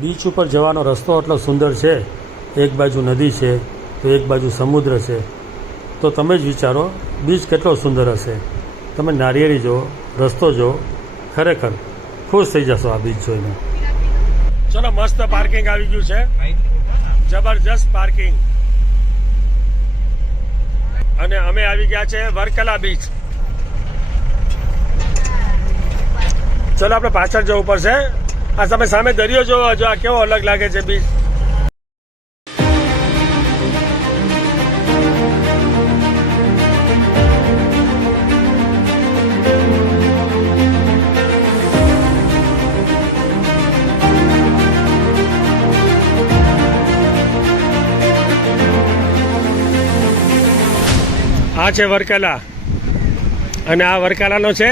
Beach ઉપર જવાનો રસ્તો એટલો સુંદર છે, એક બાજુ નદી છે તો એક બાજુ સમુદ્ર છે, તો તમે જ વિચારો બીચ કેટલો સુંદર હશે. તમે નારિયેળી જુઓ, રસ્તો જુઓ, ખરેખર ખુશ થઈ જશો આ બીચ જોઈને. ચલો, મસ્ત પાર્કિંગ આવી ગયું છે, જબરજસ્ત પાર્કિંગ. અને અમે આવી ગયા છે વર્કલા બીચ. ચલો આપણે પાછળ જવું પડશે. આ તમે સામે દરિયો જોવો, જો આ કેવો અલગ લાગે છે બીચ. આ છે વર્કલા અને આ વર્કલાનો છે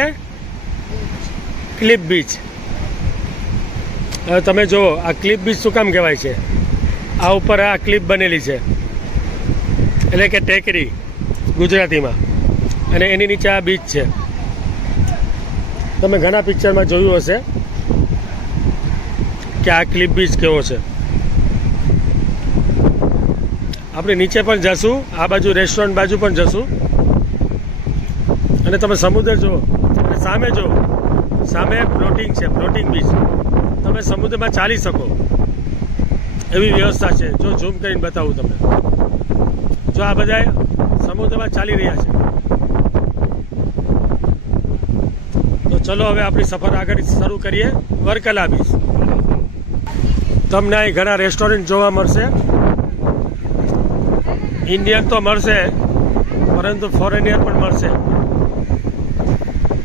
ક્લિફ બીચ. હવે તમે જુઓ આ ક્લિફ બીચ શું કામ કહેવાય છે? આ ઉપર આ ક્લિફ બનેલી છે, એટલે કે ટેકરી ગુજરાતીમાં, અને એની નીચે આ બીચ છે. તમે ઘણા પિક્ચરમાં જોયું હશે કે આ ક્લિફ બીચ કેવો છે. આપણે નીચે પણ જશું, આ બાજુ રેસ્ટોરન્ટ બાજુ પણ જશું, અને તમે સમુદ્ર જુઓ અને સામે જુઓ, સામે ફ્લોટિંગ છે, ફ્લોટિંગ બીચ. તમે સમુદ્રમાં ચાલી શકો એવી વ્યવસ્થા છે. જો ઝૂમ કરીને બતાવું તમને, જો આ બધા સમુદ્રમાં ચાલી રહ્યા છે. તો ચલો હવે આપણી સફર આગળ શરૂ કરીએ. વર્કલા બીચ. તમને અહીં ઘણા રેસ્ટોરન્ટ જોવા મળશે. ઇન્ડિયન તો મળશે, પરંતુ ફોરેનિયર પણ મળશે.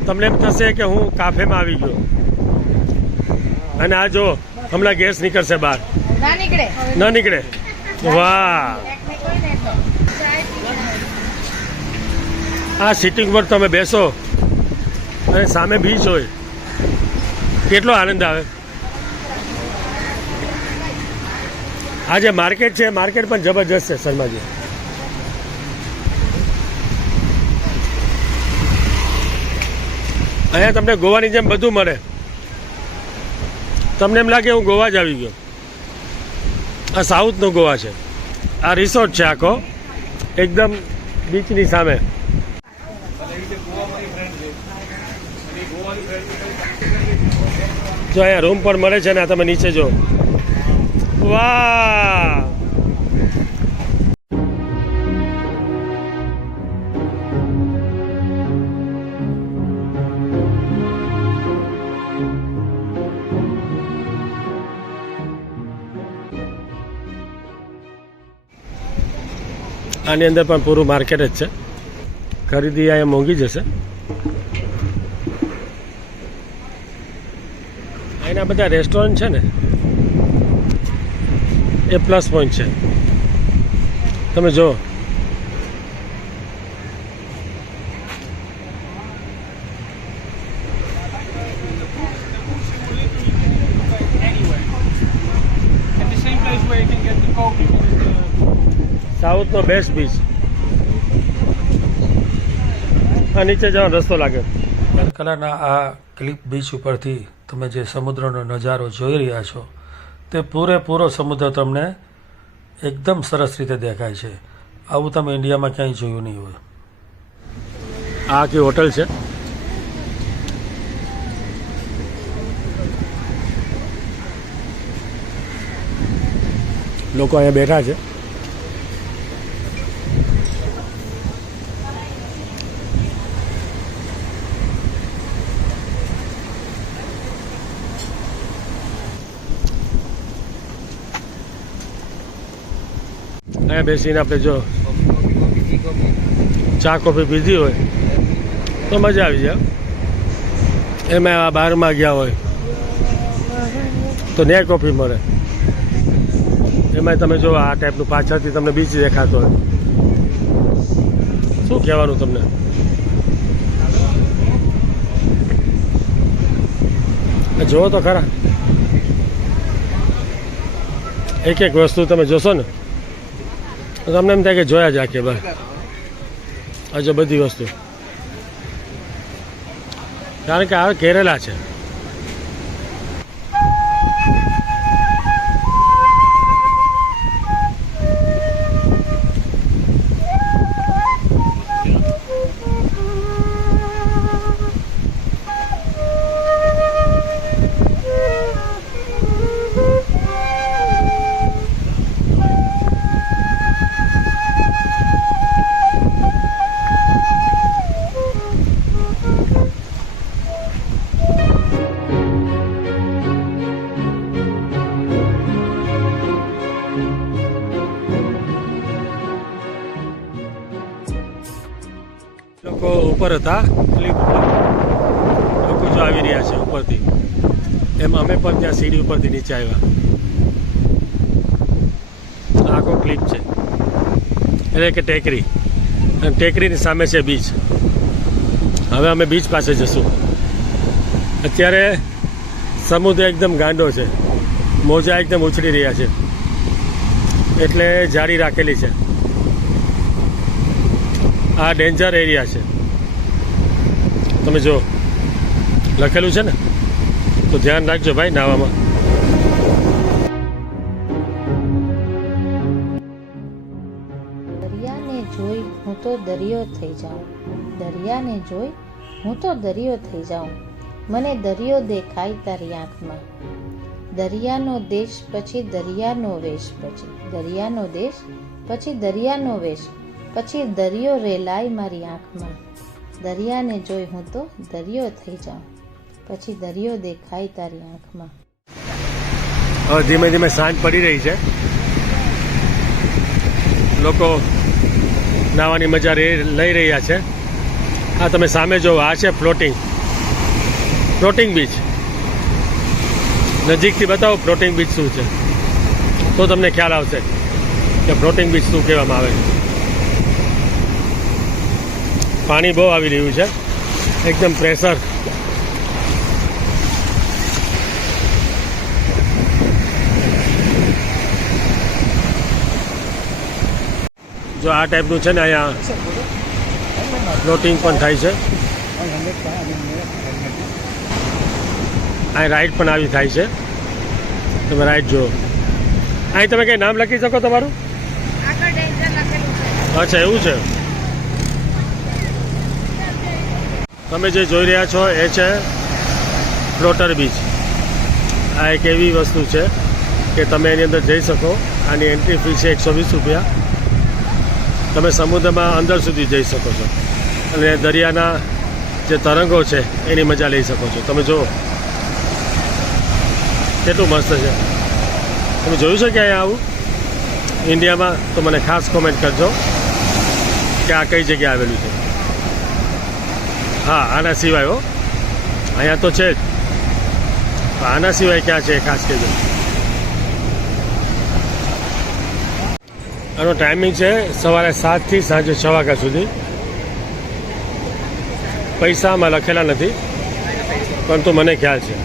તમને એમ થશે કે હું કાફેમાં આવી ગયો. અને આ જો હમણાં ગેસ નીકળશે બહાર. ન નીકળે. વાહ, આ સિટિંગ પર તમે બેસો અને સામે બીચ હોય, કેટલો આનંદ આવે. આ જે માર્કેટ છે, માર્કેટ પણ જબરજસ્ત છે શર્માજી. અહીંયા તમને ગોવાની જેમ બધું મળે. તમને એમ લાગે હું ગોવા જ આવી ગયો. આ સાઉથનો ગોવા છે. આ રિસોર્ટ છે આખો, એકદમ બીચની સામે. જો અહીંયા રૂમ પણ મળે છે ને, આ તમે નીચે જો. વાહ, આની અંદર પણ પૂરું માર્કેટ જ છે. ખરીદી અહીંયા મોંઘી જશે. અહીંના બધા રેસ્ટોરન્ટ છે ને, એ પ્લસ પોઈન્ટ છે. તમે જુઓ, સાઉથનો બેસ્ટ બીચ. આ નીચે જવાનો રસ્તો લાગે. વર્કલાના આ ક્લિફ બીચ ઉપરથી તમે જે સમુદ્રનો નજારો જોઈ રહ્યા છો, તે પૂરેપૂરો સમુદ્ર તમને એકદમ સરસ રીતે દેખાય છે. આવું તમે ઇન્ડિયામાં ક્યાંય જોયું નહીં હોય. આ આખી હોટલ છે. લોકો અહીંયા બેઠા છે. અહીંયા બેસીને આપણે જો ચા કોફી પીધી હોય તો મજા આવી જાય. એમાં આ બહારમાં ગયા હોય તો ને કોફી મળે. એમાં તમે જો આ ટાઈપનું પાછળથી તમને બીચ દેખાતો હોય. શું કહેવાનું તમને. જુઓ તો ખરા, એક એક વસ્તુ તમે જોશો ને તો તમને એમ થાય કે જોયા જ રાખીએ બસ. હજુ બધી વસ્તુ, કારણ કે આ કેરેલા છે. ઉપર હતા ક્લિપ ઉપર, લોકો જો આવી રહ્યા છે ઉપરથી, એમ અમે પણ ત્યાં સીડી ઉપરથી નીચે આવ્યા. આખો ક્લિપ છે એટલે કે ટેકરી, અને ટેકરીની સામે છે બીચ. હવે અમે બીચ પાસે જશું. અત્યારે સમુદ્ર એકદમ ગાંડો છે, મોજા એકદમ ઉછળી રહ્યા છે, એટલે જાળી રાખેલી છે. આ ડેન્જર એરિયા છે, તમે જો લખેલું છે ને, તો ધ્યાન રાખજો ભાઈ નાવામાં. દરિયાને જોઈ હું તો દરિયો થઈ જાઉં, દરિયાને જોઈ હું તો દરિયો થઈ જાઉં, મને દરિયો દેખાય તારી આંખમાં. દરિયાનો દેશ પછી દરિયાનો વેશ, પછી દરિયાનો દેશ પછી દરિયાનો વેશ, પછી દરિયો રેલાય મારી આંખમાં. દરિયાને જોઈ હું તો દરિયો થઈ જાઉં, પછી દરિયો દેખાય તારી આંખમાં. હવે ધીમે ધીમે સાંજ પડી રહી છે. લોકો નાવાની મજા લઈ રહ્યા છે. આ તમે સામે જો, આ છે ફ્લોટિંગ બીચ. નજીકથી બતાવો ફ્લોટિંગ બીચ શું છે, તો તમને ખ્યાલ આવશે કે ફ્લોટિંગ બીચ શું કહેવામાં આવે છે. પાણી બહુ આવી રહ્યું છે, એકદમ પ્રેશર. જો આ ટાઈપનું છે ને, અહીંયા ફ્લોટિંગ પણ થાય છે. અહીં રાઈડ પણ આવી થાય છે. તમે રાઈડ જુઓ. અહીં તમે કંઈ નામ લખી શકો તમારું? અચ્છા, એવું છે. તમે જે જોઈ રહ્યા છો એ છે ફ્લોટર બીચ. આ એક એવી વસ્તુ છે કે તમે એની અંદર જઈ શકો. આની એન્ટ્રી ફી છે 120 રૂપિયા. તમે સમુદ્રમાં અંદર સુધી જઈ શકો છો અને દરિયાના જે તરંગો છે એની મજા લઈ શકો છો. તમે જુઓ કેટલું મસ્ત છે. તમે જોયું છે કે અહીંયા આવું ઇન્ડિયામાં? તો મને ખાસ કોમેન્ટ કરજો કે આ કઈ જગ્યાએ આવેલું છે. હા, આના સિવાય હો, અહીંયા તો છે જ, આના સિવાય ક્યાં છે ખાસ કહેજો. આનો ટાઈમિંગ છે સવારે 7 થી સાંજે 6 વાગ્યા સુધી. પૈસા આમાં લખેલા નથી, પરંતુ મને ખ્યાલ છે.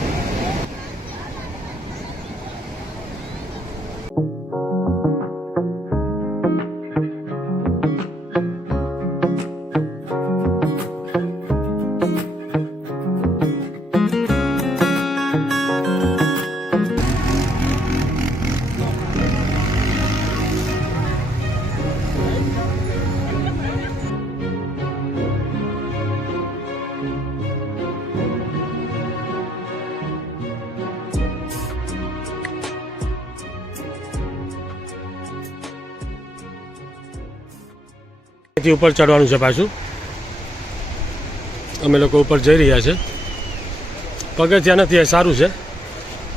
થી ઉપર ચડવાનું છે પાછું. અમે લોકો ઉપર જઈ રહ્યા છે. પગથિયા નથી, એ સારું છે,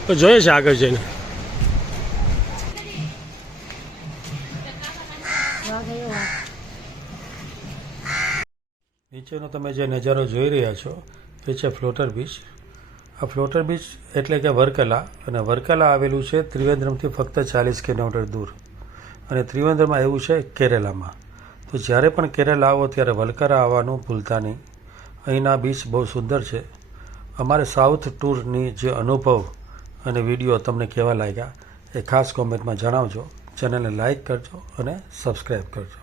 પણ જોઈએ છે આગળ જઈને. નીચેનો તમે જે નજારો જોઈ રહ્યા છો એ છે ફ્લોટર બીચ. આ ફ્લોટર બીચ એટલે કે વર્કલા, અને વર્કલા આવેલું છે ત્રિવેન્દ્રમથી ફક્ત 40 કિલોમીટર દૂર, અને ત્રિવેન્દ્રમાં એવું છે કેરેલામાં. તો જ્યારે પણ કેરળ આવો ત્યારે વલકરા આવવાનું ભૂલતા નહીં. અહીંના બીચ બહુ સુંદર છે. અમારે સાઉથ ટૂરની જે અનુભવ અને વિડીયો તમને કેવા લાગ્યા એ ખાસ કોમેન્ટમાં જણાવજો. ચેનલને લાઇક કરજો અને સબસ્ક્રાઈબ કરજો.